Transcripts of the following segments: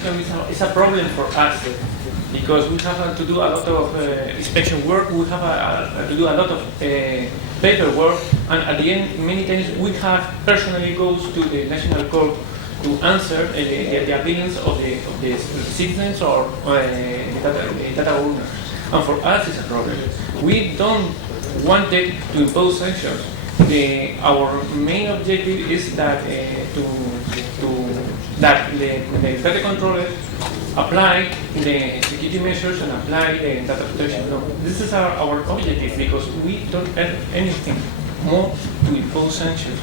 sanction is a problem for us because we have to do a lot of inspection work, we have to do a lot of paperwork, and at the end, many times we have personally goes to the national court to answer the appeals of the citizens or the data owners. And for us, it's a problem. We don't want to impose sanctions. Our main objective is that that the data controllers apply the security measures and apply the data protection law. This is our objective because we don't have anything more to impose sanctions.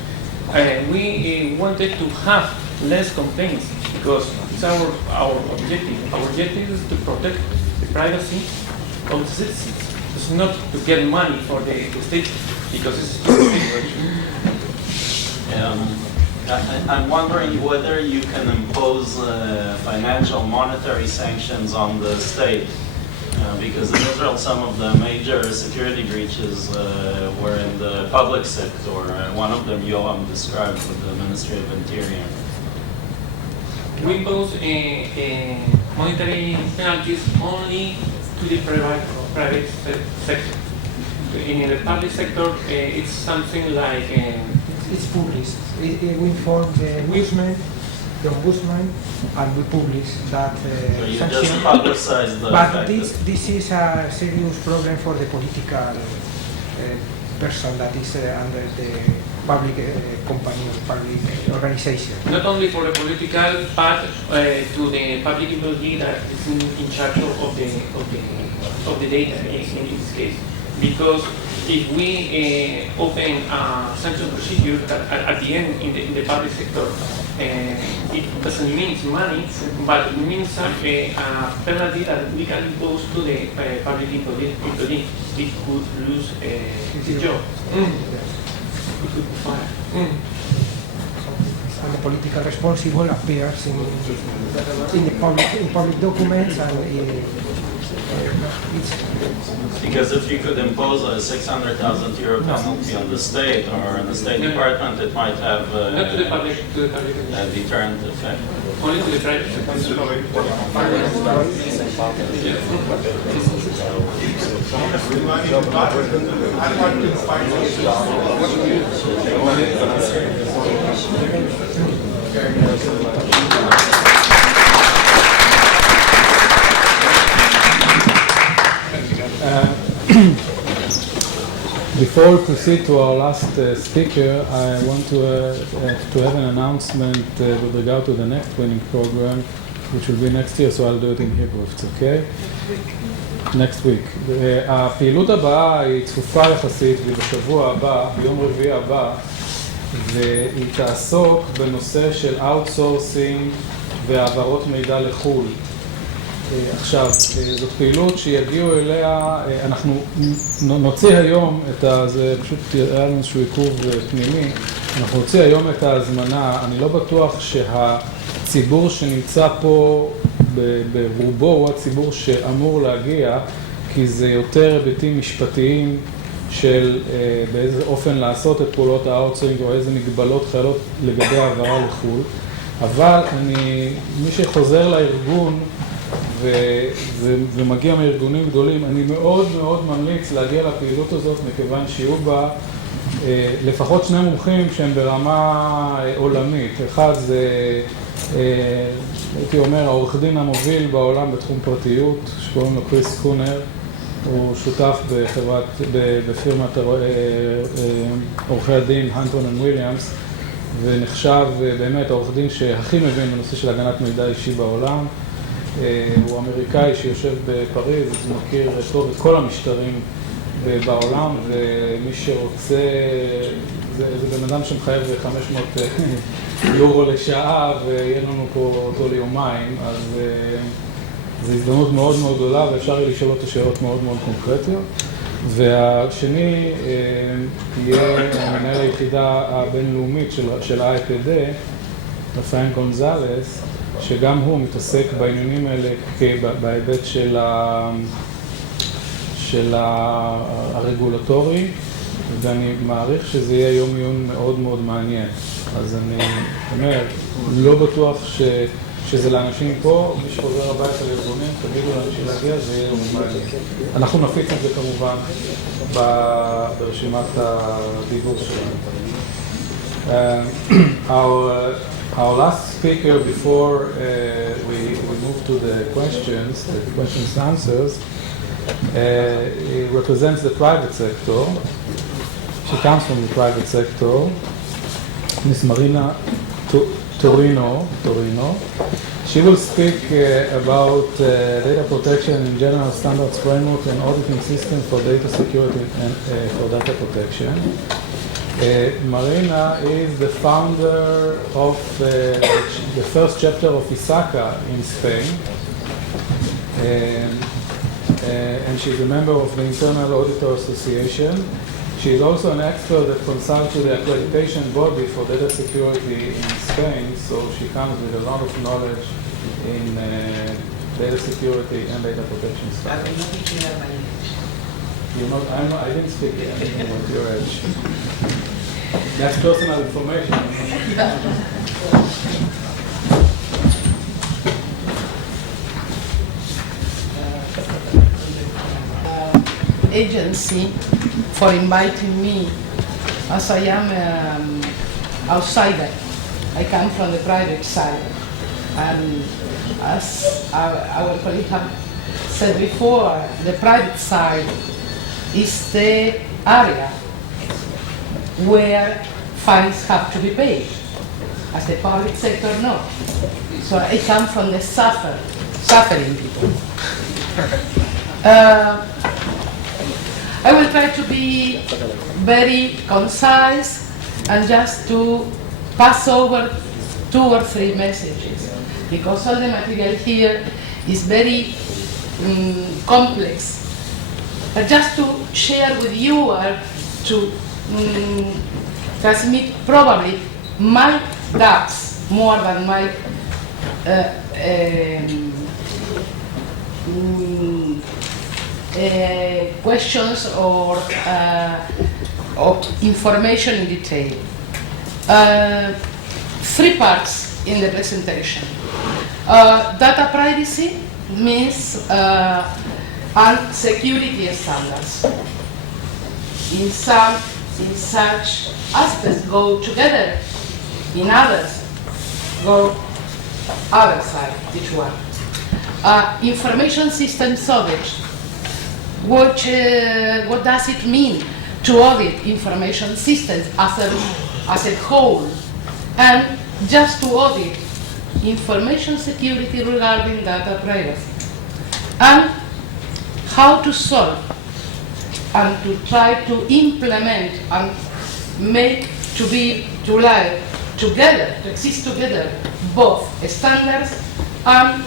We wanted to have less complaints because it's our objective. Our objective is to protect the privacy of the citizens. It's not to get money for the state because it's I'm wondering whether you can impose financial monetary sanctions on the state. Because in Israel, some of the major security breaches were in the public sector. One of them, Yoam described with the Ministry of Interior. We impose monetary penalties only to the private sector. In the public sector, it's something like... it's published. We inform the ombudsman, and we publish that so you sanction. just publicize the but fact this is a serious problem for the political person that is under the public company or public organization. Not only for the political, but to the public employee that is in charge of the data in this case. Because if we open a sanction procedure that at the end in the public sector, it doesn't mean money, but it means a penalty that we can impose to the public employee. It could lose his job. It could be fired. And the political responsible appears in public documents and because if you could impose a 600,000 euro penalty on the state or on the State Department, it might have not to the public, a deterrent effect. Only to the private Before we proceed to our last speaker, I want to have an announcement with regard to the next winning program, which will be next year, so I'll do it in Hebrew, if it's okay. Next week. הפעילות הבאה היא צפופה יחסית, ובשבוע הבא, ביום רביעי הבא, והיא תעסוק בנושא של outsourcing והעברות מידע לחו"ל. עכשיו, זאת פעילות שיגיעו אליה, אנחנו נוציא היום זה פשוט היה לנו איזשהו עיכוב פנימי, אנחנו נוציא היום את ההזמנה, אני לא בטוח שהציבור שנמצא פה ברובו הוא הציבור שאמור להגיע, כי זה יותר היבטים משפטיים של באיזה אופן לעשות את פעולות האוטסורסינג או איזה מגבלות חלות לגבי העברה לחו"ל, אבל מי שחוזר לארגון ומגיע מארגונים גדולים, אני מאוד מאוד ממליץ להגיע לפעילות הזאת, מכיוון שיהיו בה לפחות שני מומחים שהם ברמה עולמית. אחד זה, הייתי אומר, העורך דין המוביל בעולם בתחום פרטיות, שקוראים לו קריס קונר, הוא שותף בפירמת עורכי הדין הנטון אנד וויליאמס, ונחשב באמת העורך דין שהכי מבין בנושא של הגנת מידע אישי בעולם. הוא אמריקאי שיושב בפריז, הוא מכיר טוב את כל המשטרים בעולם, ומי שרוצה, זה בן אדם שמחייב 500 יורו לשעה, ויהיה לנו פה אותו ליומיים, אז זו הזדמנות מאוד מאוד גדולה, ואפשר לשאול אותו שאלות מאוד מאוד קונקרטיות. והשני יהיה מנהל היחידה הבינלאומית של AEPD, רפאל גונזלס, שגם הוא מתעסק בעניינים האלה בהיבט של הרגולטורי, ואני מעריך שזה יהיה יום עיון מאוד מאוד מעניין. אז אני אומר, לא בטוח שזה לאנשים פה, מי שחוזר הביתה לארגונים, תגידו לאנשים להגיע, זה יהיה רלוונטי. אנחנו נפיץ את זה כמובן ברשימת הדיבור שלנו. Our last speaker before we move to the questions and answers, he represents the private sector. She comes from the private sector, Ms. Marina Torino. She will speak about data protection in general standards framework and auditing system for data security and for data protection. Marina is the founder of the first chapter of ISACA in Spain, and she's a member of the Internal Auditor Association. She is also an expert that consults to the accreditation body for data security in Spain, so she comes with a lot of knowledge in data security and data protection stuff. I will not be clear by English. I didn't speak anything with your age. That's personal information. Agency for inviting me, as I am outsider. I come from the private side, and as our colleague have said before, the private side is the area where fines have to be paid, as the public sector not. So I come from the suffering people. I will try to be very concise and just to pass over 2 or 3 messages, because all the material here is very complex. But just to share with you or to transmit probably my gaps more than my questions or information in detail. 3 parts in the presentation. Data privacy means and security standards. In such aspects go together, in others go other side, each one. Information systems audit. What does it mean to audit information systems as a whole, and just to audit information security regarding data privacy, and how to solve and to try to implement and make to live together, to exist together, both standards and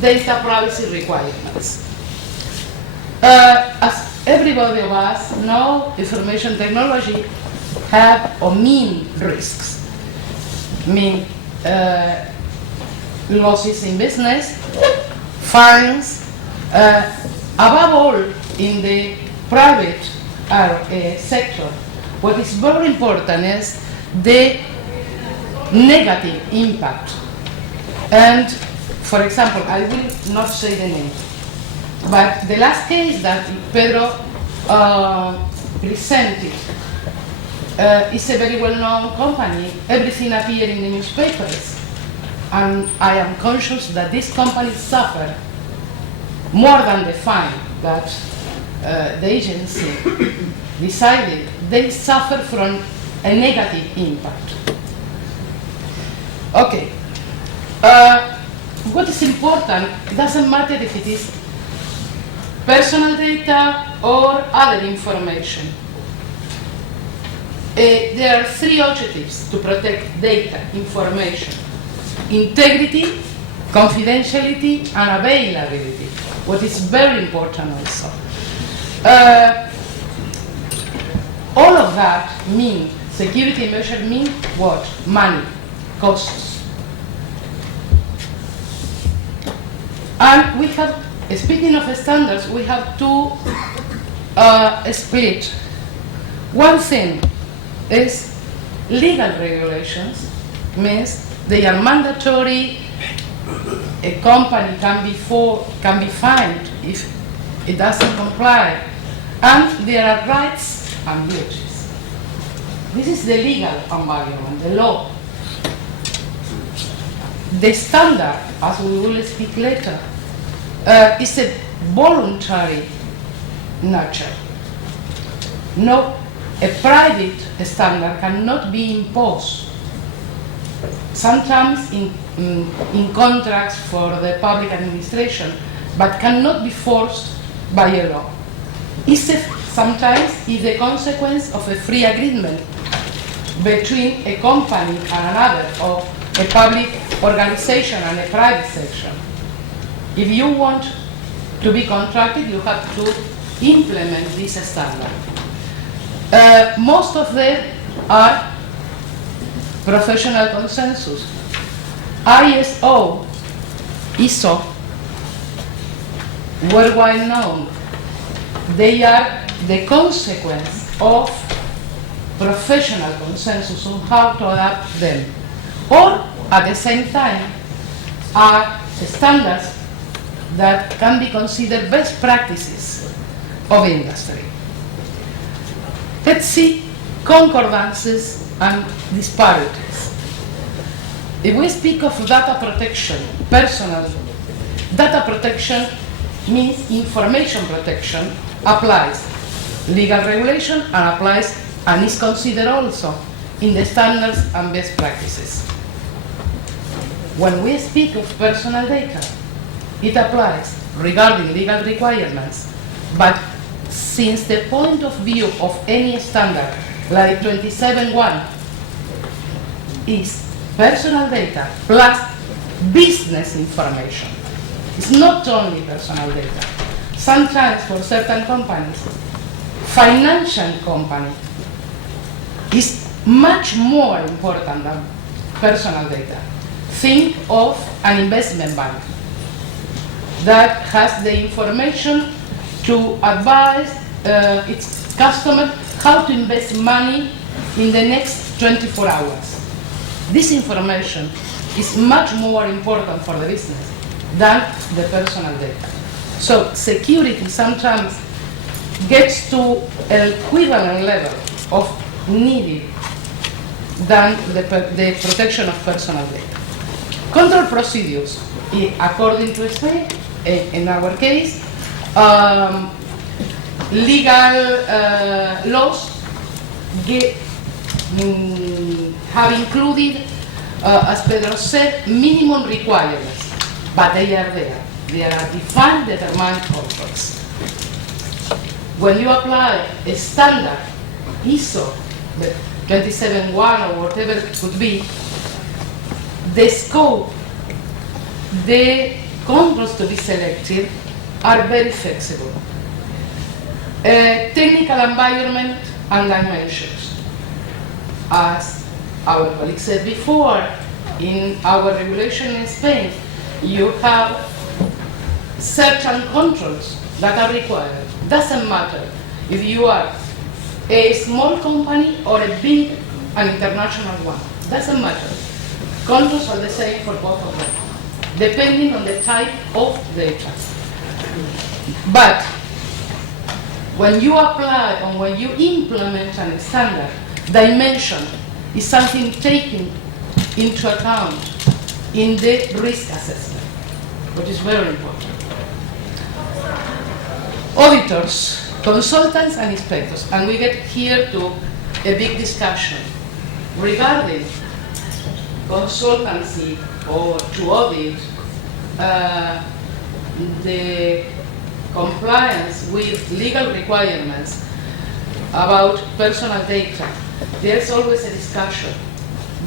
data privacy requirements. As everybody of us know, information technology have or mean risks, mean losses in business, fines, above all in the private sector. What is very important is the negative impact. And for example, I will not say the name, but the last case that Pedro presented is a very well-known company. Everything appeared in the newspapers. And I am conscious that this company suffered more than the fine that the agency decided. They suffer from a negative impact. Okay. What is important, it doesn't matter if it is personal data or other information. There are 3 objectives to protect data, information: integrity, confidentiality, and availability, what is very important also. All of that mean, security measures mean what? Money, costs. And we have, speaking of standards, we have to split. One thing is legal regulations, means they are mandatory a company can be fined if it doesn't comply, and there are rights and duties. This is the legal environment, the law. The standard, as we will speak later, is a voluntary nature. No, a private standard cannot be imposed. Sometimes in contracts for the public administration, but cannot be forced by a law. Sometimes is the consequence of a free agreement between a company and another, or a public organization and a private section. If you want to be contracted, you have to implement this standard. Most of them are professional consensus. ISO, worldwide known. They are the consequence of professional consensus on how to adapt them. Or, at the same time, are standards that can be considered best practices of industry. Let's see concordances and disparities. If we speak of data protection, personal data protection means information protection applies legal regulation and applies and is considered also in the standards and best practices. When we speak of personal data, it applies regarding legal requirements, but since the point of view of any standard, like 27.1, is personal data plus business information. It's not only personal data. Sometimes for certain companies, financial company is much more important than personal data. Think of an investment bank that has the information to advise its customer how to invest money in the next 24 hours. This information is much more important for the business than the personal data. So security sometimes gets to an equivalent level of needed than the protection of personal data. Control procedures, according to Spain, in our case, legal laws have included, as Pedro said, minimum requirements, but they are there. They are defined, determined controls. When you apply a standard, ISO, 27.1 or whatever it could be, the scope, the controls to be selected are very flexible. Technical environment and dimensions. As our colleague said before, in our regulation in Spain, you have certain controls that are required. Doesn't matter if you are a small company or a big and international one. Doesn't matter. Controls are the same for both of them, depending on the type of data. But when you apply and when you implement a standard, dimension is something taken into account in the risk assessment, which is very important. Auditors, consultants and inspectors, and we get here to a big discussion regarding consultancy or to audit the compliance with legal requirements about personal data. There's always a discussion.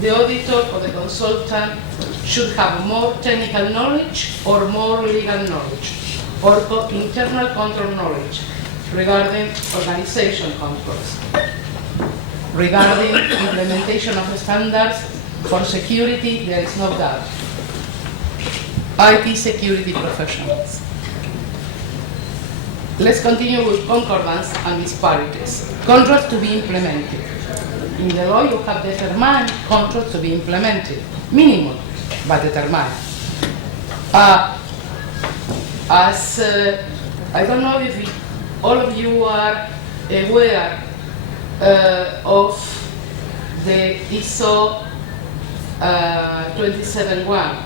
The auditor or the consultant should have more technical knowledge or more legal knowledge or internal control knowledge regarding organization controls, regarding implementation of standards for security. There is no doubt. IT security professionals. Let's continue with concordance and disparities. Controls to be implemented. In the law, you have determined controls to be implemented, minimum, but determined. As I don't know if all of you are aware of the ISO 271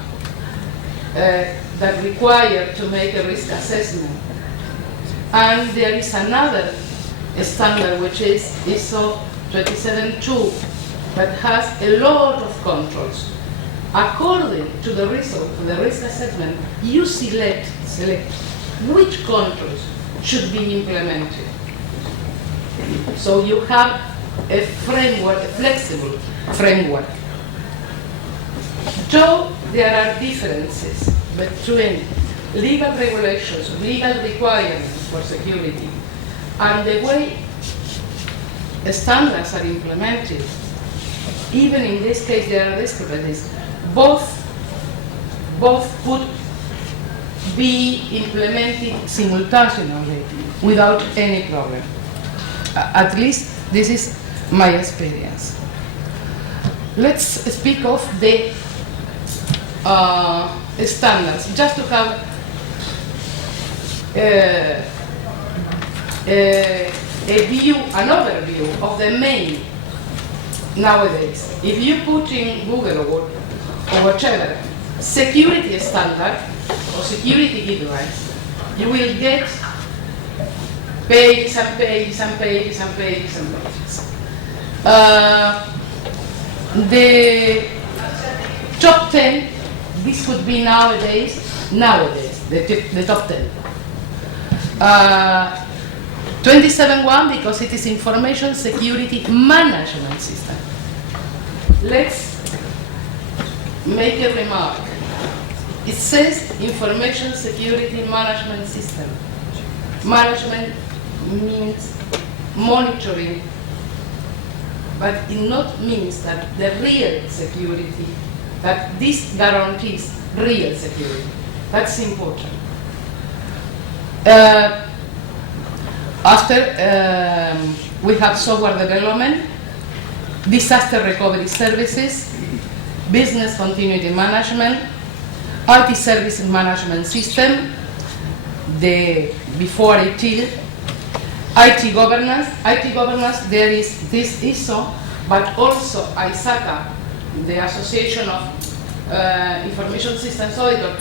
that require to make a risk assessment. And there is another standard which is ISO 272 that has a lot of controls. According to the result of the risk assessment, you select which controls should be implemented. So you have a framework, a flexible framework. Though there are differences between legal regulations, legal requirements for security, and the way standards are implemented, even in this case there are discrepancies. Both could be implemented simultaneously without any problem. At least this is my experience. Let's speak of the standards, just to have an overview of the main nowadays. If you put in Google or whatever, security standard or security guidelines, you will get pages and pages and pages and pages and pages. The top 10, this could be nowadays, the top 10. 27.1 because it is information security management system. Let's make a remark. It says information security management system. Management means monitoring, but it not means that the real security, that this guarantees real security. That's important. After we have software development, disaster recovery services, business continuity management, IT services management system, the before IT governance. IT governance, there is this ISO, but also ISACA, the Association of Information Systems Auditor,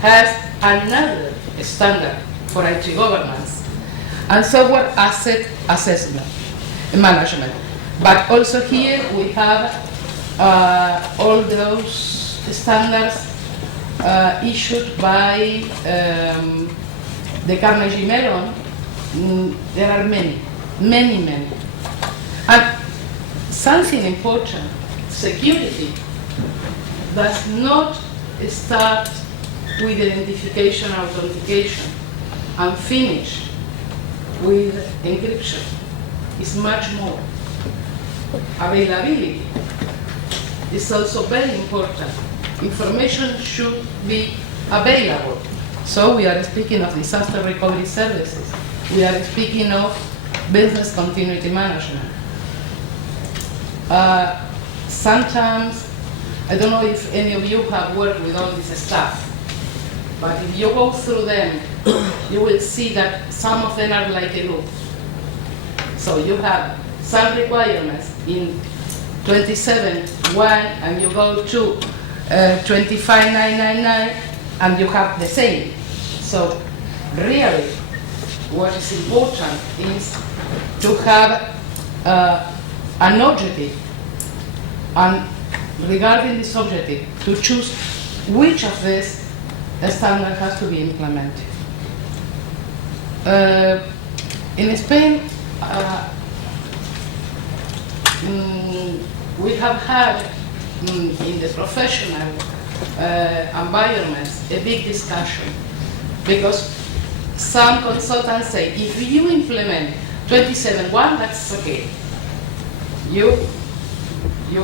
has another standard for IT governance and software asset assessment management. But also here we have all those standards issued by the Carnegie Mellon. There are many. And something important, security does not start with identification, authentication, and finish with encryption. It's much more. Availability is also very important. Information should be available. So we are speaking of disaster recovery services. We are speaking of business continuity management. Sometimes, I don't know if any of you have worked with all this stuff, but if you go through them, you will see that some of them are like a loop. So you have some requirements in 27.1 and you go to 25.999 and you have the same. So really what is important is to have an objective, and regarding this objective, to choose which of these standards has to be implemented. In Spain, we have had in the professional environments a big discussion, because some consultants say if you implement 27.1, that's okay. You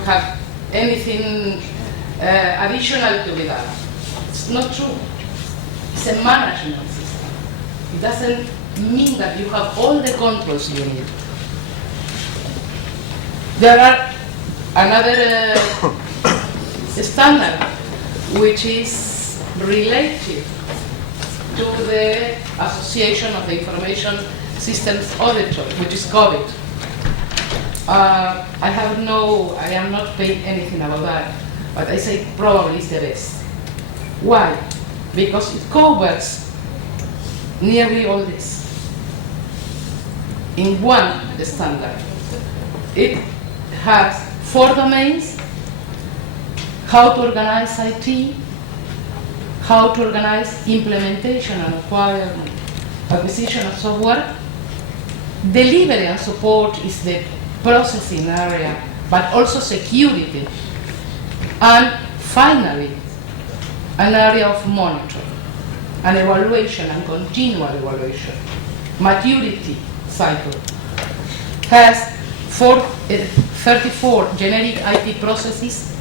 have anything additional to be done. It's not true. It's a management system. It doesn't mean that you have all the controls you need. There are another standard, which is related to the Association of the Information Systems Auditors, which is COVID. I am not paying anything about that, but I say probably it's the best. Why? Because it covers nearly all this in one standard. It has 4 domains: how to organize IT, how to organize implementation and acquisition of software. Delivery and support is the processing area, but also security. And finally, an area of monitoring and evaluation and continual evaluation. Maturity cycle has 34 generic IT processes.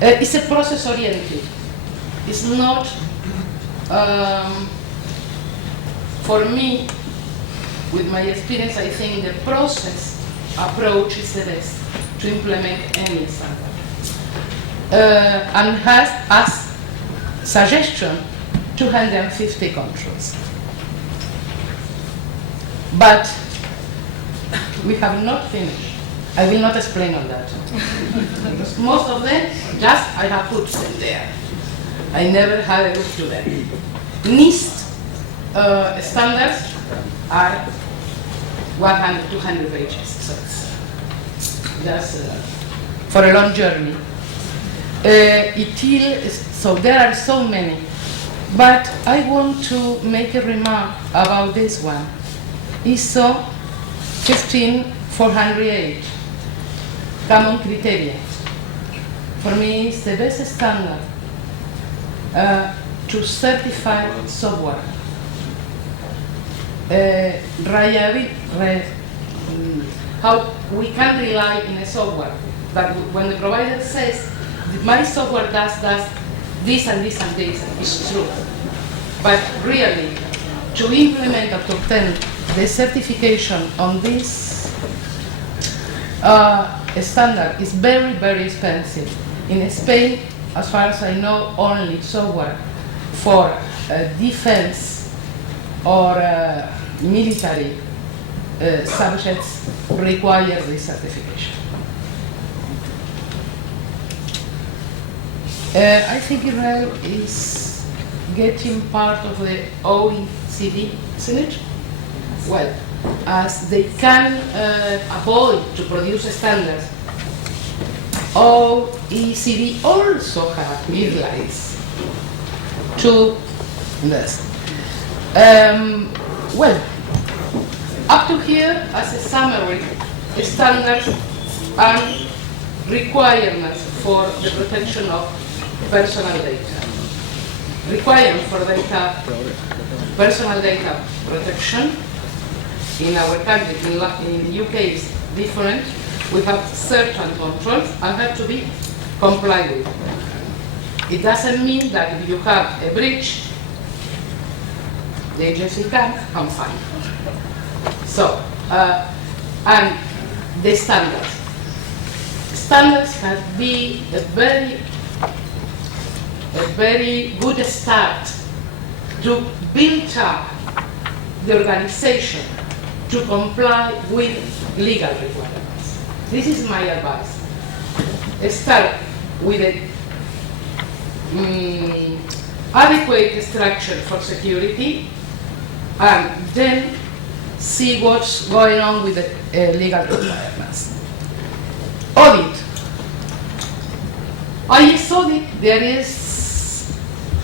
It's a process oriented. It's not, for me, with my experience, I think the process approach is the best to implement any standard. And has as suggestion 250 controls. But we have not finished. I will not explain on that. Because most of them, just I have put them there. I never had a look to them. NIST standards are 100, 200 pages. So it's just for a long journey. So there are so many. But I want to make a remark about this one. ISO 15408, common criteria. For me, it's the best standard to certify software. How we can rely in a software, but when the provider says, my software does this and this and this, it's true. But really, to implement or to obtain the certification on this standard is very, very expensive. In Spain, as far as I know, only software for defense or military subjects require this certification. I think Israel is getting part of the OECD, isn't it? Well, as they can avoid to produce standards, OECD also have guidelines to this. Well, up to here, as a summary, standards and requirements for the protection of personal data. Requirement for personal data protection in our country, in the UK, is different. We have certain controls and have to be complied with. It doesn't mean that if you have a breach, the agency can fine. So, and the standards. Standards can be a very good start to build up the organization to comply with legal requirements. This is my advice. Start with an adequate structure for security, and then see what's going on with the legal requirements. Audit. IS audit, there is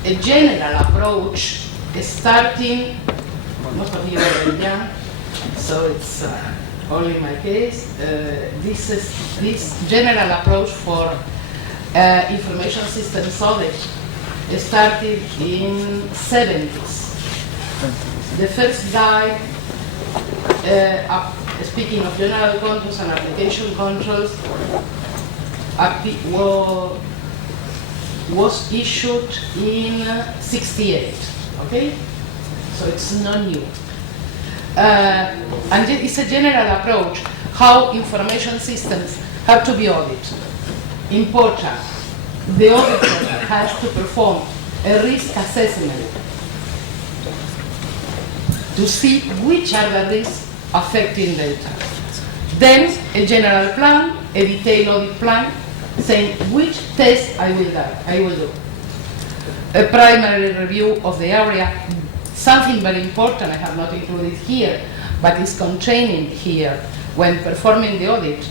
a general approach starting, most of you are young, so it's only my case. This general approach for information systems audit started in 70s. The first guy, speaking of general controls and application controls, was issued in 68, okay? So it's not new. And it's a general approach, how information systems have to be audited. Important, the auditor has to perform a risk assessment to see which are the risks affecting data. Then a general plan, a detailed audit plan, saying which tests I will do. A primary review of the area, something very important I have not included here, but is contained here when performing the audit,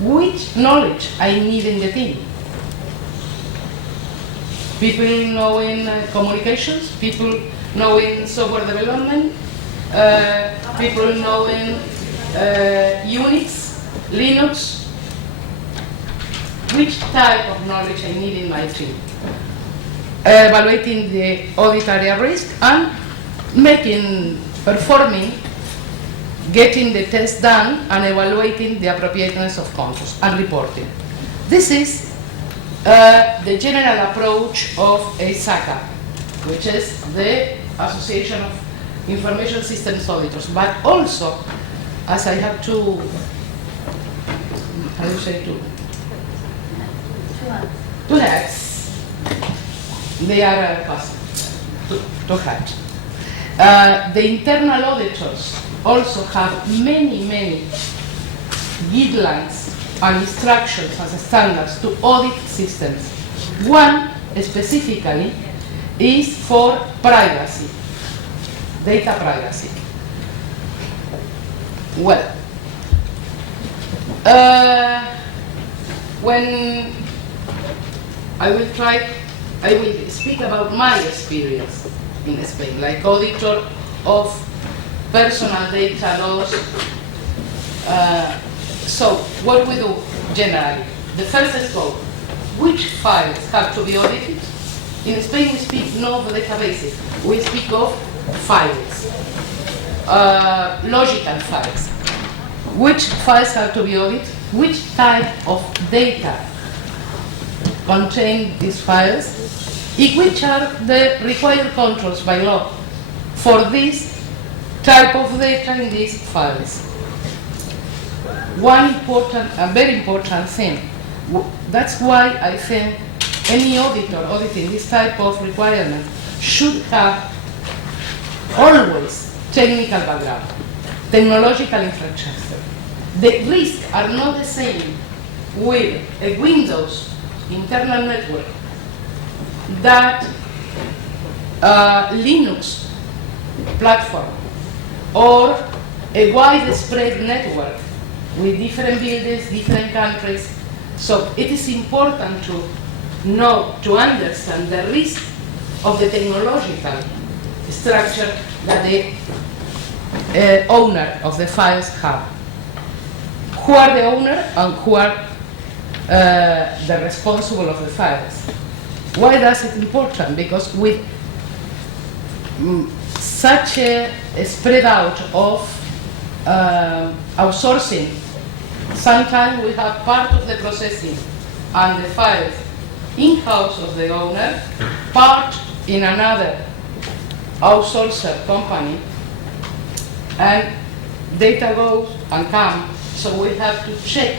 which knowledge I need in the team. People knowing communications, people knowing software development, people knowing Unix, Linux, which type of knowledge I need in my team. Evaluating the audit area risk and performing, getting the test done and evaluating the appropriateness of controls and reporting. This is the general approach of ASACA, which is the Association of Information Systems Auditors, but also, as I have two hats, they are two hats. The internal auditors also have many guidelines and instructions as standards to audit systems. One specifically is for privacy, data privacy. Well, when I will speak about my experience in Spain, like auditor of personal data laws. So what we do generally, the first scope, which files have to be audited? In Spain we speak not of databases, we speak of files, logical files. Which files have to be audited? Which type of data contain these files? Which are the required controls by law for this type of data in these files? One important, a very important thing. That's why I think any auditor auditing this type of requirement should have always technical background, technological infrastructure. The risks are not the same with a Windows internal network that Linux platform or a widespread network with different buildings, different countries. So it is important to know, to understand the risk of the technological structure that the owner of the files have. Who are the owner and who are the responsible of the files? Why is it important? Because with such a spread out of outsourcing, sometimes we have part of the processing and the files in-house of the owner, part in another outsourcer company, and data goes and comes. So we have to check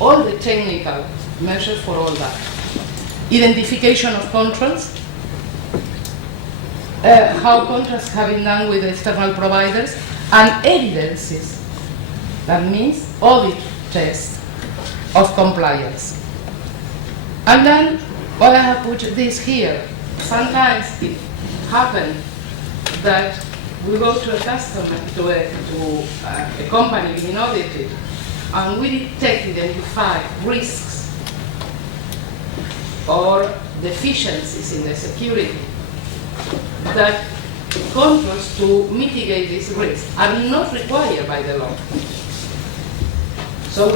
all the technical measures for all that. Identification of controls, how contracts have been done with external providers, and evidences. That means audit tests of compliance. And then, well, I have put this here. Sometimes it happens that we go to a customer, to a company being audited, and we identify risks or deficiencies in the security that controls to mitigate these risks are not required by the law. So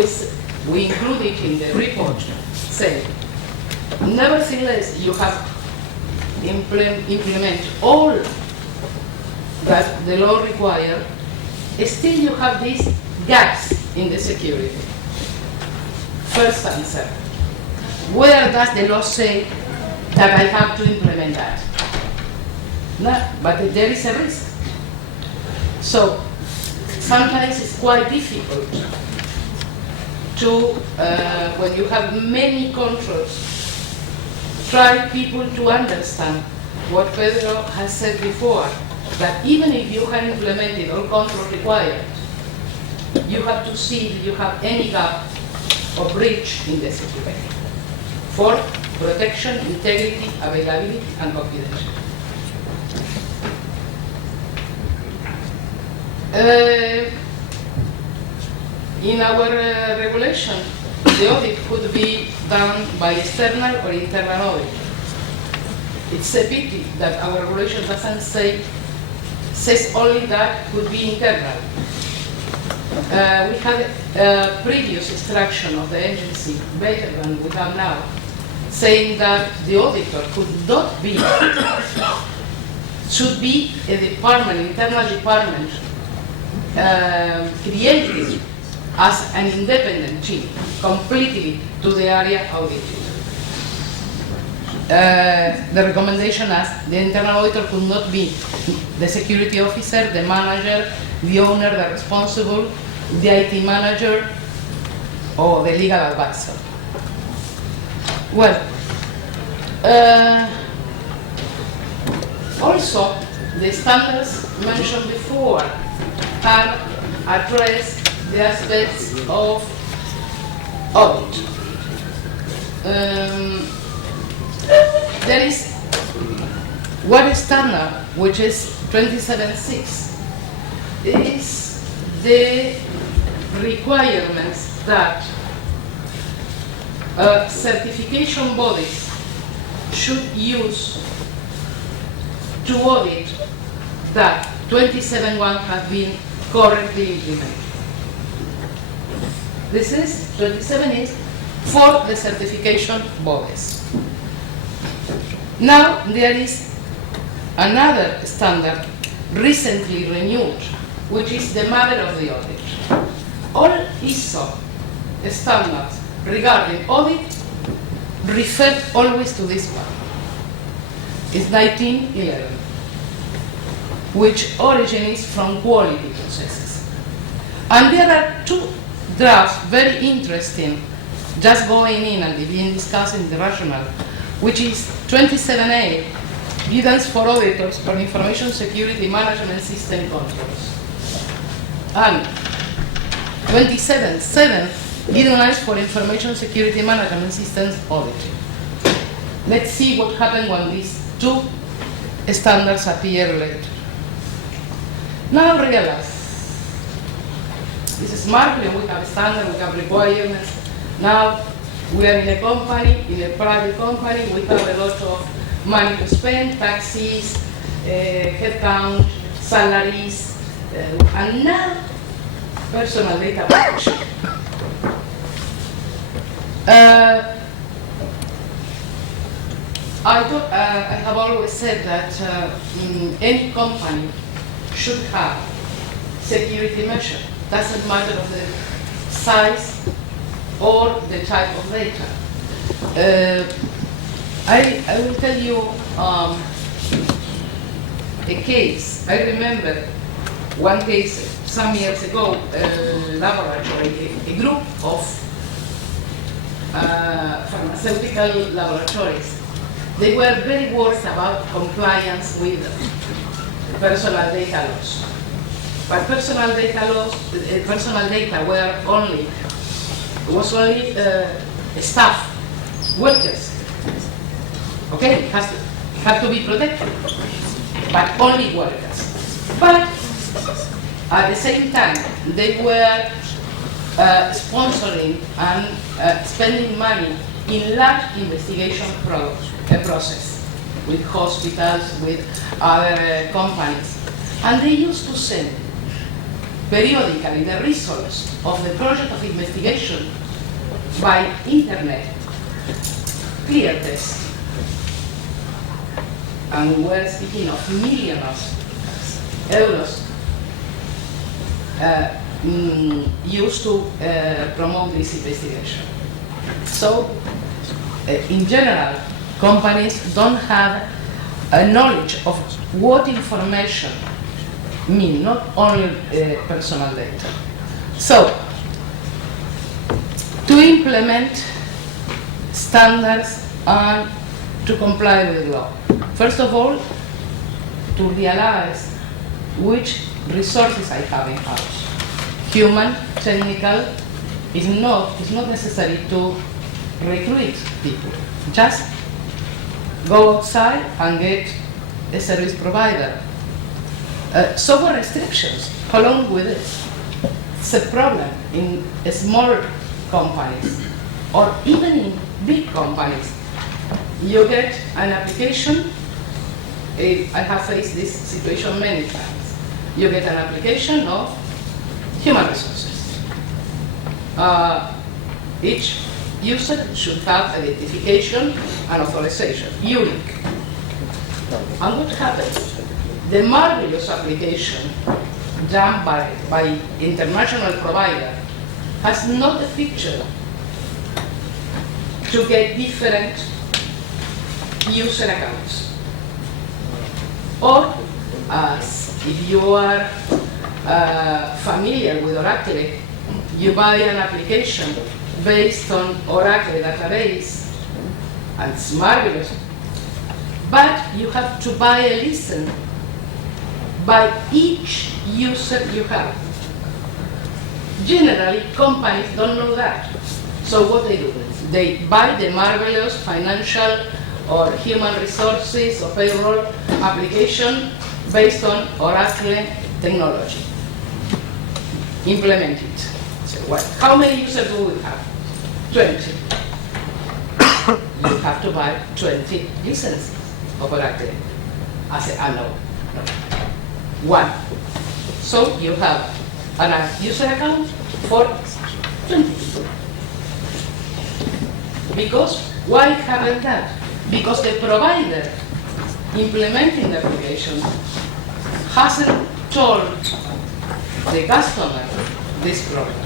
we include it in the report, saying, nevertheless, you have implement all that the law requires, still you have these gaps in the security. First answer, where does the law say that I have to implement that? No, but there is a risk. So sometimes it's quite difficult to, when you have many controls, try people to understand what Pedro has said before, that even if you have implemented all control required, you have to see if you have any gap or breach in the security for protection, integrity, availability, and confidentiality. In our regulation, the audit could be done by external or internal audit. It's a pity that our regulation doesn't says only that could be internal. We had a previous instruction of the agency, better than we have now, saying that the auditor could not be, should be a department, internal department, created as an independent team, completely to the area audited. The recommendation as the internal auditor could not be the security officer, the manager, the owner, the responsible, the IT manager, or the legal advisor. Well, also, the standards mentioned before have addressed the aspects of audit. There is one standard, which is 27.6, is the requirements that certification bodies should use to audit that 27.1 has been correctly implemented. This is 27 is for the certification bodies. Now there is another standard recently renewed, which is the mother of the audit. All ISO standards regarding audit refer always to this one. It's 1911, which originates from quality processes. And there are two drafts very interesting, just going in and being discussed in the rational, which is 27A, guidance for auditors on information security management system controls, and 27.7, guidelines for information security management systems auditing. Let's see what happened when these two standards appear later. Now realize, this is smartly, we have standards, we have requirements. Now we are in a company, in a private company, we have a lot of money to spend, taxes, headcount, salaries, and now personal data protection. I have always said that any company should have security measure. Doesn't matter of the size or the type of data. I will tell you a case. I remember one case some years ago, a laboratory, a group of pharmaceutical laboratories. They were very worried about compliance with personal data laws. But personal data was only staff, workers. Okay, it had to be protected, but only workers. But at the same time, they were sponsoring and spending money in large investigation process with hospitals, with other companies. And they used to send periodically the results of the project of investigation by internet, clear test. And we were speaking of millions of euros used to promote this investigation. So, in general, companies don't have a knowledge of what information mean, not only personal data. So, to implement standards and to comply with law. First of all, to realize which resources I have in-house. Human, technical, it's not necessary to recruit people. Just go outside and get a service provider. Software restrictions, how long with it? It's a problem in small companies or even in big companies. You get an application. I have faced this situation many times. You get an application of human resources. Each user should have identification and authorization, unique. And what happens? The marvelous application done by international provider has not a feature to get different user accounts. Or, as if you are familiar with Oracle, you buy an application based on Oracle database, and it's marvelous. But you have to buy a license by each user you have. Generally, companies don't know that. So what they do? They buy the marvelous financial or human resources or payroll application based on Oracle technology. Implement it. So, well, how many users do we have? 20. You have to buy 20 licenses of Oracle. I say, no. One. So you have an user account for 20 people. Because why haven't that? Because the provider implementing the application hasn't told the customer this problem.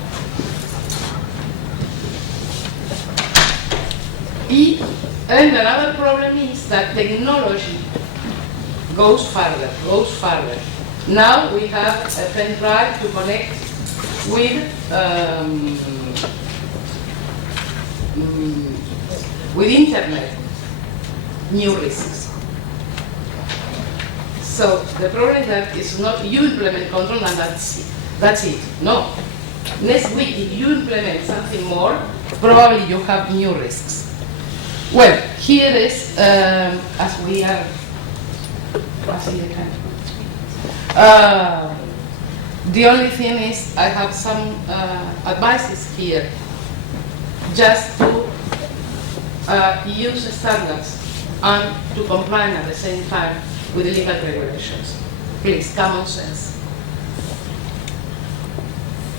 And another problem is that technology goes further. Now we have a pen drive to connect with internet, new risks. So the problem is that it's not you implement control and that's it. No. Next week, if you implement something more, probably you have new risks. Well, here is, as we are passing the time. The only thing is I have some advices here just to use standards and to comply at the same time with the legal regulations. Please, common sense.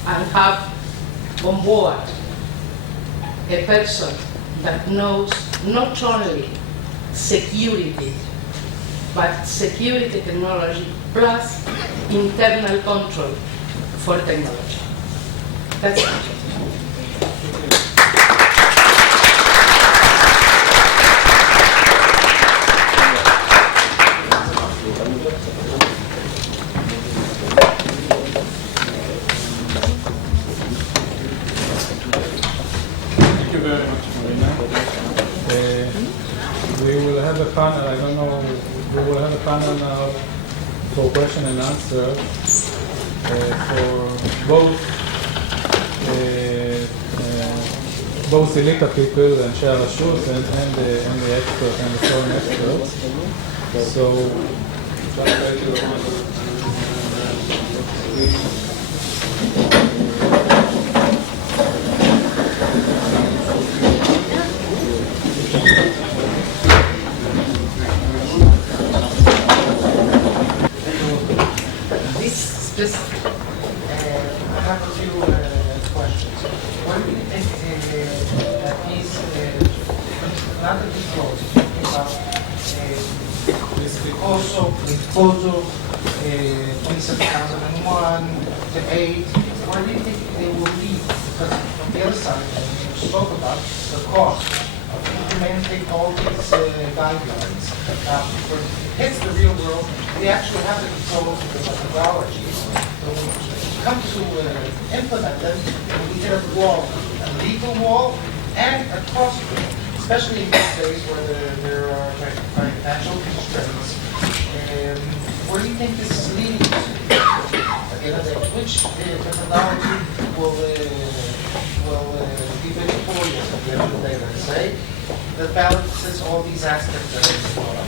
And have on board a person that knows not only security, but security technology plus internal control for technology. That's it. Thank you very much, Marina. We will have a panel, I don't know, we will have a panel now for question and answer for both elite people and הרשות and the expert and the foreign experts. So, I have a few questions. What do you think that is not the clause about with photo 27,001, the 8, where do you think they will lead? Because on the other side, you spoke about the cost of implementing all these guidelines. When it hits the real world, they actually have the control of the methodology. So when it comes to implement them, we hit a wall, a legal wall and a cost wall. especially in these days where there are financial constraints. Where do you think this is leading to? Which methodology will be good for you at the end of the day, let's say, that balances all these aspects that I brought up?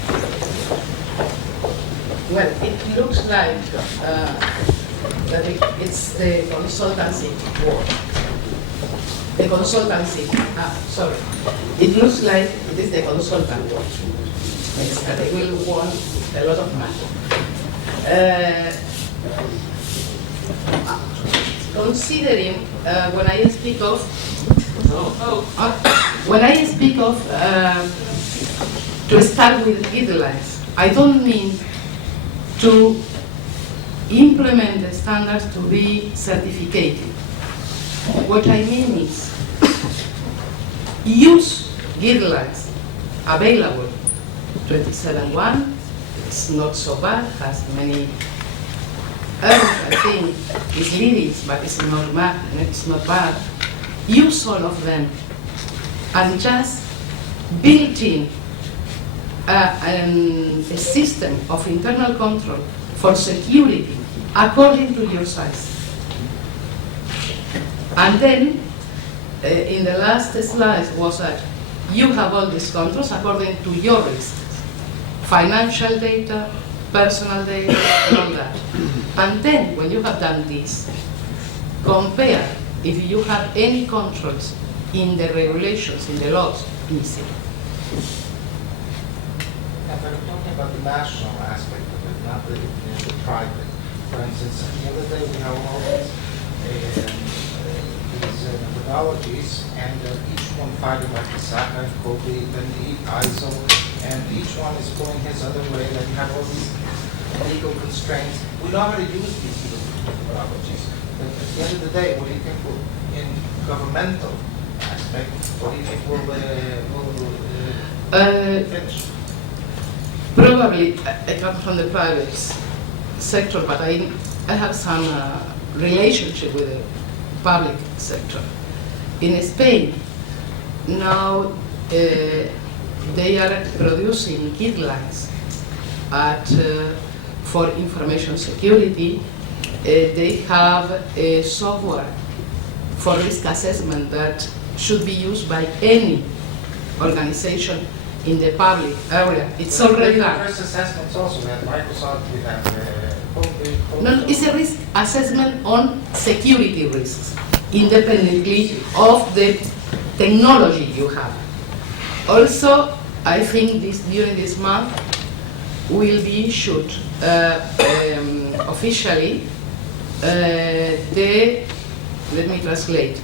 Well, it looks like that it's the consultancy work. The consultancy, sorry. It looks like it is the consultant work. That they will want a lot of money. Considering when I speak of to start with guidelines, I don't mean to implement the standards to be certificated. What I mean is use guidelines available. 27.1, it's not so bad, has many errors, I think, it's lyrics, but it's not bad, and it's not bad. Use all of them and just build in a system of internal control for security according to your size. And then, in the last slide was that you have all these controls according to your risks. Financial data, personal data, and all that. And then, when you have done this, compare if you have any controls in the regulations, in the laws, missing. But I'm talking about the national aspect of it, not the private. For instance, at the end of the day, we have all these methodologies, and each one fighting like the SACA, COVID, and the ISO, and each one is going his other way. Then you have all these legal constraints. We know how to use these methodologies. But at the end of the day, what do you think will, in governmental aspect, what do you think will finish? Probably, I come from the private sector, but I have some relationship with the public sector. In Spain, now they are producing guidelines for information security. They have a software for risk assessment that should be used by any organization in the public area. It's already done. Risk assessments also, we have Microsoft, we have COVID. No, it's a risk assessment on security risks, independently of the technology you have. Also, I think during this month will be issued officially let me translate,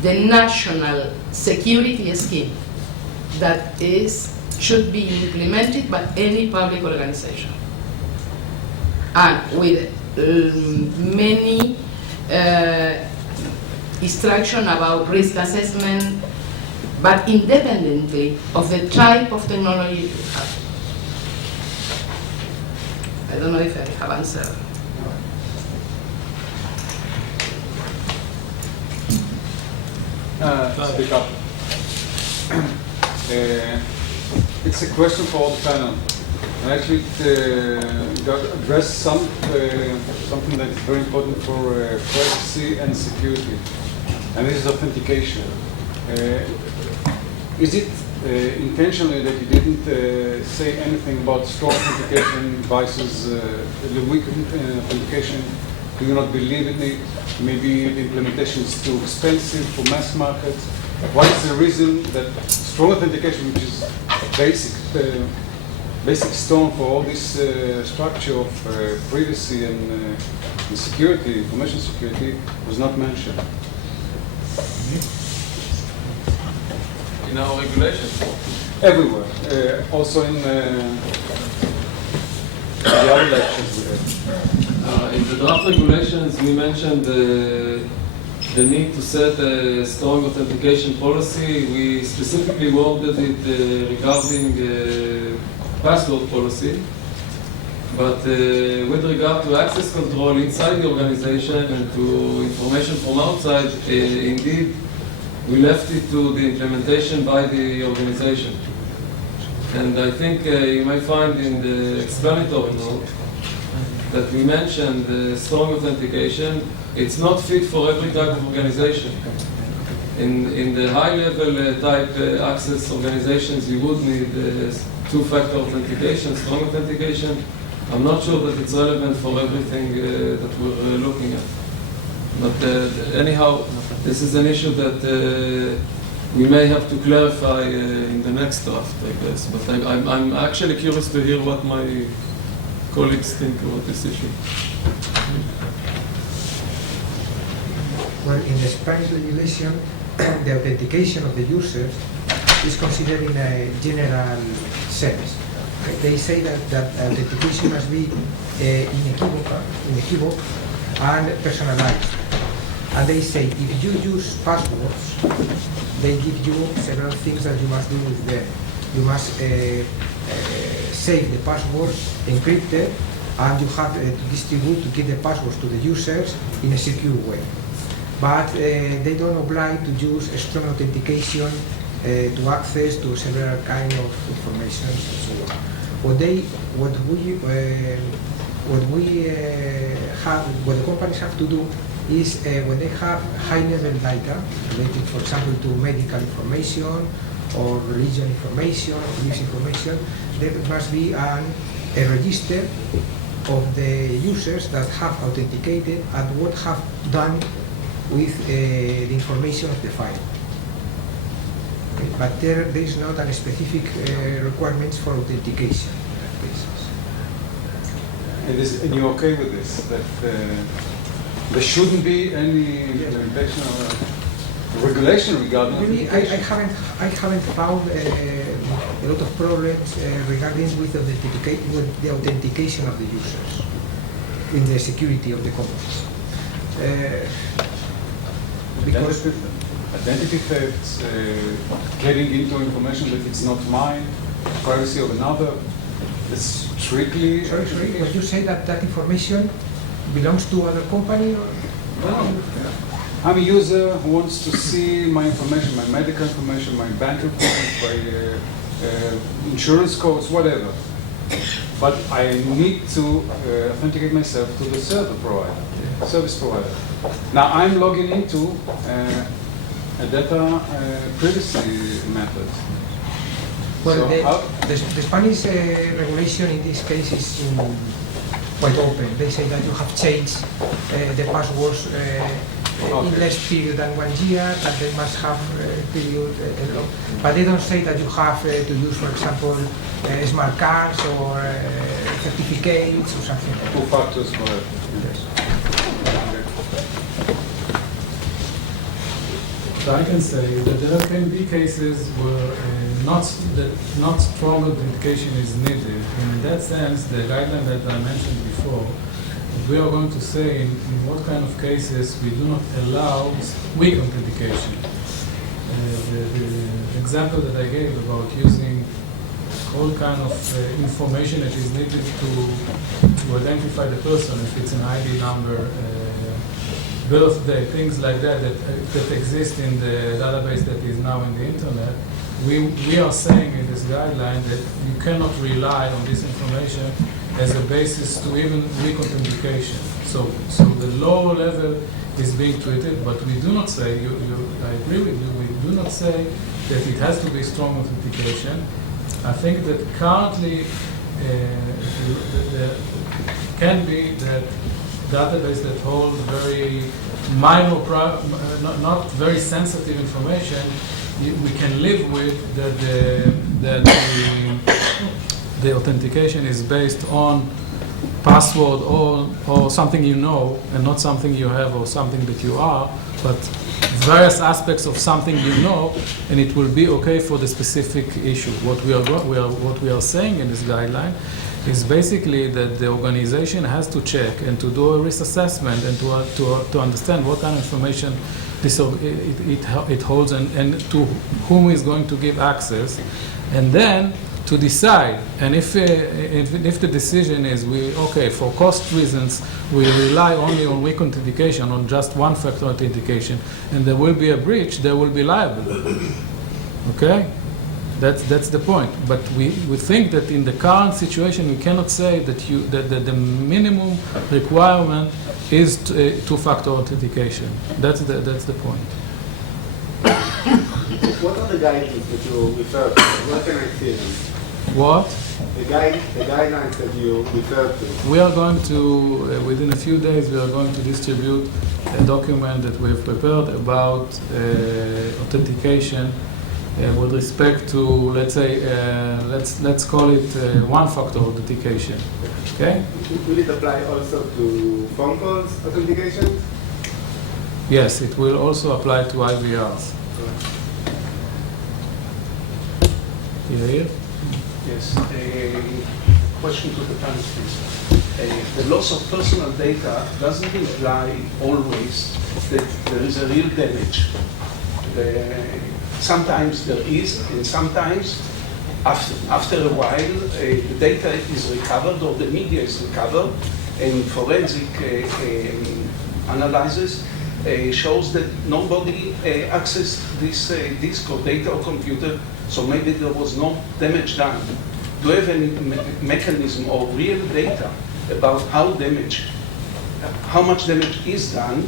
the national security scheme that should be implemented by any public organization. And with many instruction about risk assessment, but independently of the type of technology you have. I don't know if I have answered. Speak up. It's a question for the panel. And actually, address something that is very important for privacy and security, and this is authentication. Is it intentionally that you didn't say anything about strong authentication versus weak authentication? Do you not believe in it? Maybe the implementation is too expensive for mass markets. What is the reason that strong authentication, which is basic stone for all this structure of privacy and security, information security, was not mentioned? In our regulations? Everywhere. Also in the other lectures we had. In the draft regulations, we mentioned the need to set a strong authentication policy. We specifically worded it regarding password policy. But with regard to access control inside the organization and to information from outside, indeed, we left it to the implementation by the organization. And I think you may find in the explanatory note that we mentioned strong authentication. It's not fit for every type of organization. In the high-level type access organizations, you would need two-factor authentication, strong authentication. I'm not sure that it's relevant for everything that we're looking at. But anyhow, this is an issue that we may have to clarify in the next draft, I guess. But I'm actually curious to hear what my colleagues think about this issue. Well, in the Spanish legislation, the authentication of the users is considered in a general sense. They say that authentication must be inequivocal and personalized. And they say if you use passwords, they give you several things that you must do with them. You must save the password encrypted, and you have to distribute to give the passwords to the users in a secure way. But they don't oblige to use a strong authentication to access to several kind of information and so on. What the companies have to do is when they have high-level data related, for example, to medical information or religion information or police information, there must be a register of the users that have authenticated and what have done with the information of the file. Okay. But there is not a specific requirements for authentication in that basis. And you're okay with this? That there shouldn't be any implementation or regulation regarding really, I haven't found a lot of problems regarding with the authentication of the users in the security of the companies. Because identity thefts, getting into information that it's not mine, privacy of another, it's strictly... Sorry, but you say that that information belongs to other company? Or? No. I'm a user who wants to see my information, my medical information, my bank records, my insurance codes, whatever. But I need to authenticate myself to the service provider. Now I'm logging into a data privacy method. Well, so the Spanish regulation in this case is quite open. They say that you have changed the passwords in less period than 1 year, that they must have period. But they don't say that you have to use, for example, smart cards or certificates or something like that. Two factors, correct. Yes. So I can say that there can be cases where not strong authentication is needed. And in that sense, the guideline that I mentioned before, we are going to say in what kind of cases we do not allow weak authentication. The example that I gave about using all kind of information that is needed to identify the person, if it's an ID number, birthday, things like that exist in the database that is now in the internet. We are saying in this guideline that you cannot rely on this information as a basis to even weak authentication. So the lower level is being treated, but we do not say, I agree with you, we do not say that it has to be strong authentication. I think that currently there can be that database that holds very minor, not very sensitive information, we can live with that the authentication is based on password or something you know and not something you have or something that you are, but various aspects of something you know, and it will be okay for the specific issue. What we are saying in this guideline is basically that the organization has to check and to do a risk assessment and to understand what kind of information it holds and to whom is going to give access, and then to decide, and if the decision is for cost reasons, we rely only on weak authentication, on just one-factor authentication, and there will be a breach, they will be liable. Okay? That's the point. But we think that in the current situation, we cannot say that the minimum requirement is two-factor authentication. That's the point. What are the guidelines that you refer to? Where can I see them? What? The guidelines that you refer to. We are going to, within a few days, we are going to distribute a document that we have prepared about authentication with respect to, let's say, let's call it one-factor authentication. Okay? Will it apply also to phone calls authentication? Yes, it will also apply to IVRs. Here? Yes. Question to the panel, please. The loss of personal data doesn't imply always that there is a real damage. Sometimes there is, and sometimes after a while the data is recovered or the media is recovered, and forensic analysis shows that nobody accessed this disk or data or computer, so maybe there was no damage done. Do you have any mechanism or real data about how much damage is done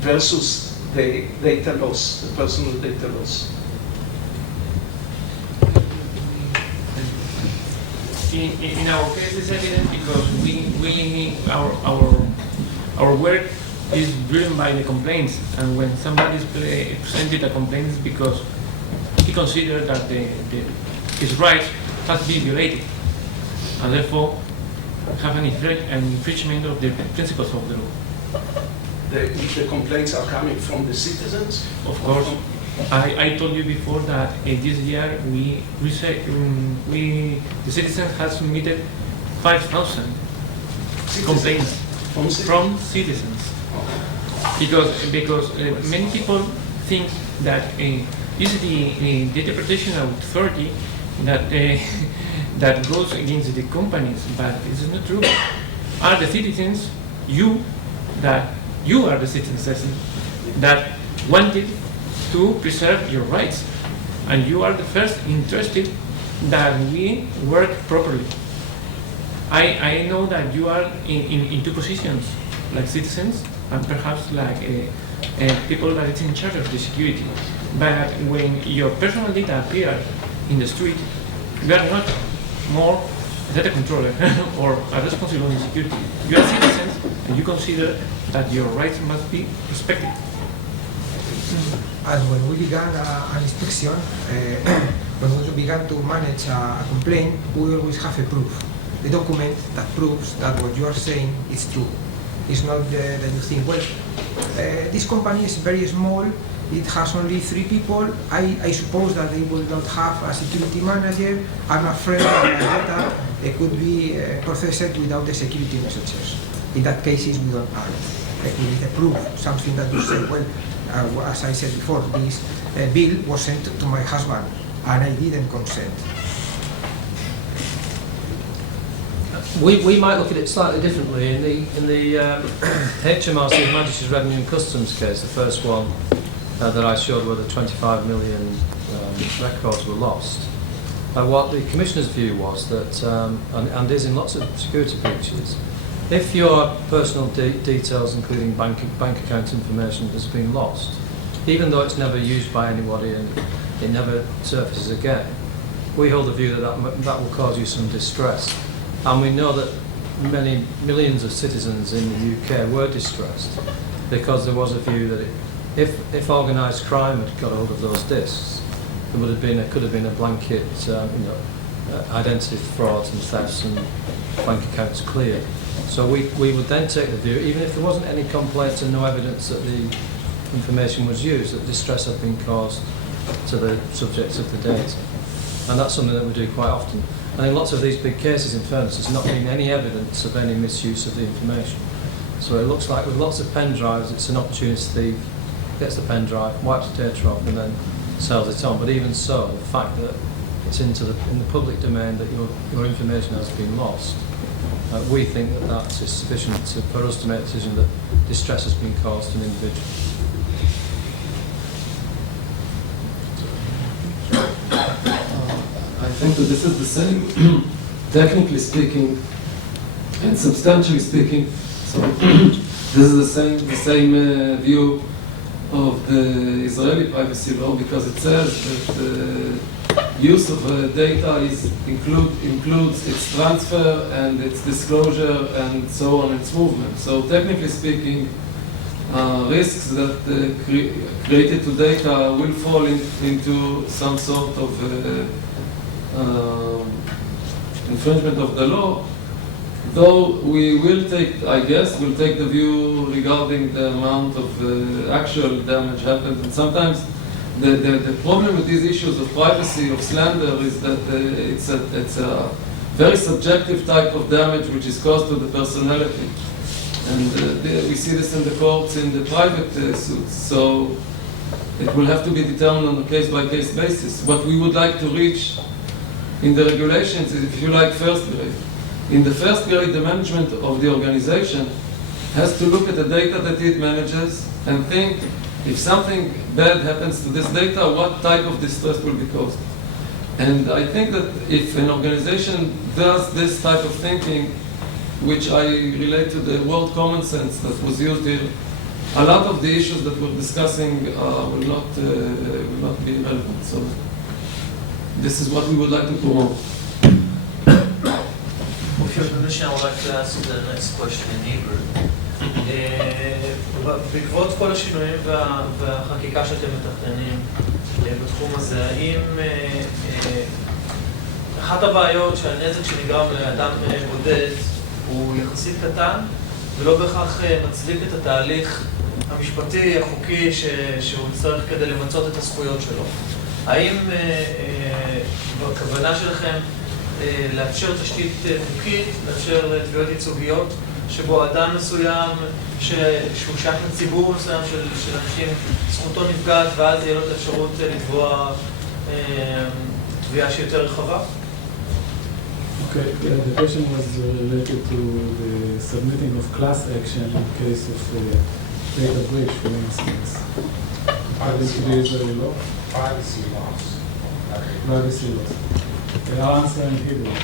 versus the data loss, the personal data loss? In our case, it's evident because our work is driven by the complaints, and when somebody presented a complaint, it's because he considered that his rights has been violated, and therefore have an infringement of the principles of the law. The complaints are coming from the citizens? Of course. I told you before that this year the citizens have submitted 5,000 complaints from citizens. Because many people think that it's the data protection authority that goes against the companies, but this is not true. Are the citizens, you are the citizens that wanted to preserve your rights, and you are the first interested that we work properly. I know that you are in two positions, like citizens and perhaps like people that is in charge of the security. But when your personal data appear in the street, you are not more a data controller or a responsible in security. You are citizens, and you consider that your rights must be respected. And when we began an inspection, when we began to manage a complaint, we always have a proof. The document that proves that what you are saying is true. It's not that you think, well, this company is very small, it has only 3 people, I suppose that they will not have a security manager, I'm afraid that my data could be processed without the security messages. In that cases, we don't have it. We need a proof, something that you say, well, as I said before, this bill was sent to my husband and I didn't consent. We might look at it slightly differently. In the HMRC, Majesty's Revenue and Customs case, the first one that I showed where the 25 million records were lost, what the Commissioner's view was that, and is in lots of security breaches, if your personal details, including bank account information, has been lost, even though it's never used by anybody and it never surfaces again, we hold the view that will cause you some distress. And we know that many millions of citizens in the UK were distressed because there was a view that if organised crime had got hold of those disks, there could have been a blanket, identity frauds and thefts and bank accounts cleared. So we would then take the view, even if there wasn't any complaints and no evidence that the information was used, that distress had been caused to the subjects of the data. And that's something that we do quite often. And in lots of these big cases, in fairness, there's not been any evidence of any misuse of the information. So it looks like with lots of pen drives, it's an opportunist thief, gets the pen drive, wipes the data off, and then sells it on. But even so, the fact that it's in the public domain that your information has been lost, we think that that is sufficient for us to make a decision that distress has been caused to an individual. I think that this is the same, technically speaking and substantially speaking. So this is the same view of the Israeli privacy law, because it says that the use of data includes its transfer and its disclosure and so on, its movement. So technically speaking, risks that created to data will fall into some sort of infringement of the law, though we will take, I guess, we'll take the view regarding the amount of actual damage happened. And sometimes the problem with these issues of privacy, of slander, is that it's a very subjective type of damage which is caused to the personality. And we see this in the courts in the private suits. So it will have to be determined on a case-by-case basis. What we would like to reach in the regulations is, if you like, first grade. In the first grade, the management of the organization has to look at the data that it manages and think, if something bad happens to this data, what type of distress will be caused? And I think that if an organization does this type of thinking, which I relate to the word common sense that was used here, a lot of the issues that we're discussing will not be relevant. So this is what we would like to promote. With your permission, I would like to ask the next question in Hebrew. בעקבות כל השינויים והחקיקה שאתם מתכננים בתחום הזה, האם אחת הבעיות שהנזק שנגרם לאדם בודד הוא יחסית קטן ולא בהכרח מצדיק את התהליך המשפטי, החוקי שהוא צריך כדי למצות את הזכויות שלו? האם בכוונה שלכם לאפשר תשתית חוקית, לאפשר תביעות ייצוגיות, שבו אדם מסוים שהוא שייך לציבור מסוים של אנשים, זכותו נפגעת, ואז יהיה לו את האפשרות לתבוע תביעה שהיא יותר רחבה? Okay, the question was related to the submitting of class action in case of data breach, for instance. Privacy law. Privacy laws. Privacy laws. I'll answer in Hebrew.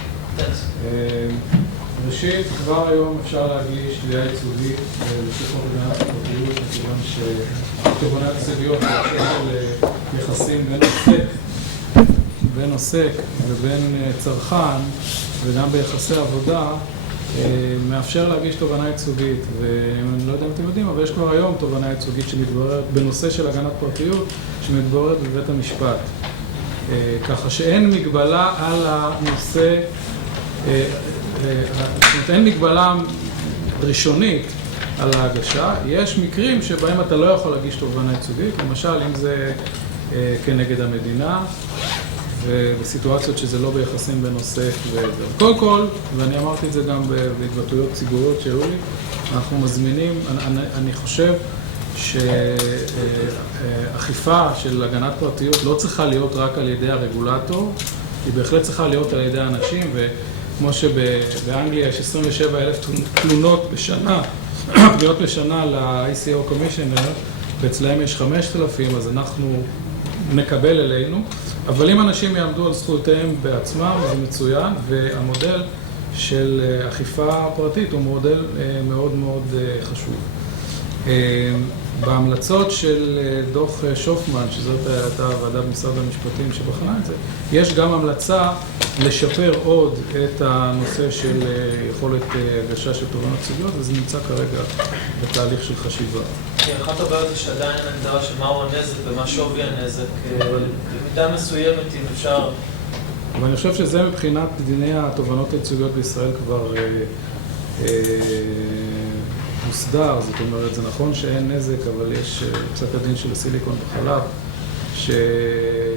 ראשית, כבר היום אפשר להגיש תביעה ייצוגית לפי חוק הגנת הפרטיות, מכיוון שתובענות ייצוגיות בהקשר ליחסים בין עוסק ובין צרכן וגם ביחסי עבודה, מאפשר להגיש תובענה ייצוגית. ואני לא יודע אם אתם יודעים, אבל יש כבר היום תובענה ייצוגית שמתבררת בנושא של הגנת פרטיות, שמתבררת בבית המשפט. ככה שאין מגבלה על הנושא, אין מגבלה ראשונית על ההגשה. יש מקרים שבהם אתה לא יכול להגיש תובענה ייצוגית, למשל אם זה כנגד המדינה, ובסיטואציות שזה לא ביחסים בין עוסק וזה. קודם כל, ואני אמרתי את זה גם בהתבטאויות ציבוריות שהיו לי, אנחנו מזמינים, אני חושב שאכיפה של הגנת פרטיות לא צריכה להיות רק על ידי הרגולטור, היא בהחלט צריכה להיות על ידי האנשים, וכמו שבאנגליה יש 27,000 תלונות בשנה, פניות בשנה ל-ICO Commissioner, ואצלהם יש 5,000, אז אנחנו נקבל אלינו. אבל אם אנשים יעמדו על זכויותיהם בעצמם, זה מצוין, והמודל של אכיפה פרטית הוא מודל מאוד מאוד חשוב. בהמלצות של דוח שופמן, שזאת הייתה הוועדה במשרד המשפטים שבחנה את זה, יש גם המלצה לשפר עוד את הנושא של יכולת הגשה של תובענות ייצוגיות, וזה נמצא כרגע בתהליך של חשיבה. אחת הבעיות זה שעדיין אין הגדרה של מהו הנזק ומה שווי הנזק, במידה מסוימת אם אפשר. אבל אני חושב שזה מבחינת דיני התובענות הייצוגיות בישראל כבר מוסדר, זאת אומרת, זה נכון שאין נזק, אבל יש פסק הדין של הסיליקון בחלב,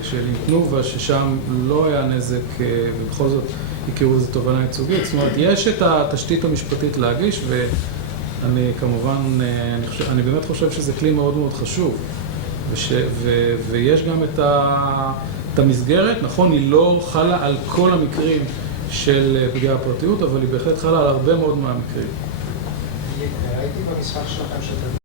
של תנובה, ששם לא היה נזק, ובכל זאת הכירו איזו תובענה ייצוגית. זאת אומרת, יש את התשתית המשפטית להגיש, ואני כמובן, אני באמת חושב שזה כלי מאוד מאוד חשוב, ויש גם את את המסגרת, נכון, היא לא חלה על כל המקרים של פגיעה בפרטיות, אבל היא בהחלט חלה על הרבה מאוד מהמקרים. ראיתי במסמך שלכם שאתם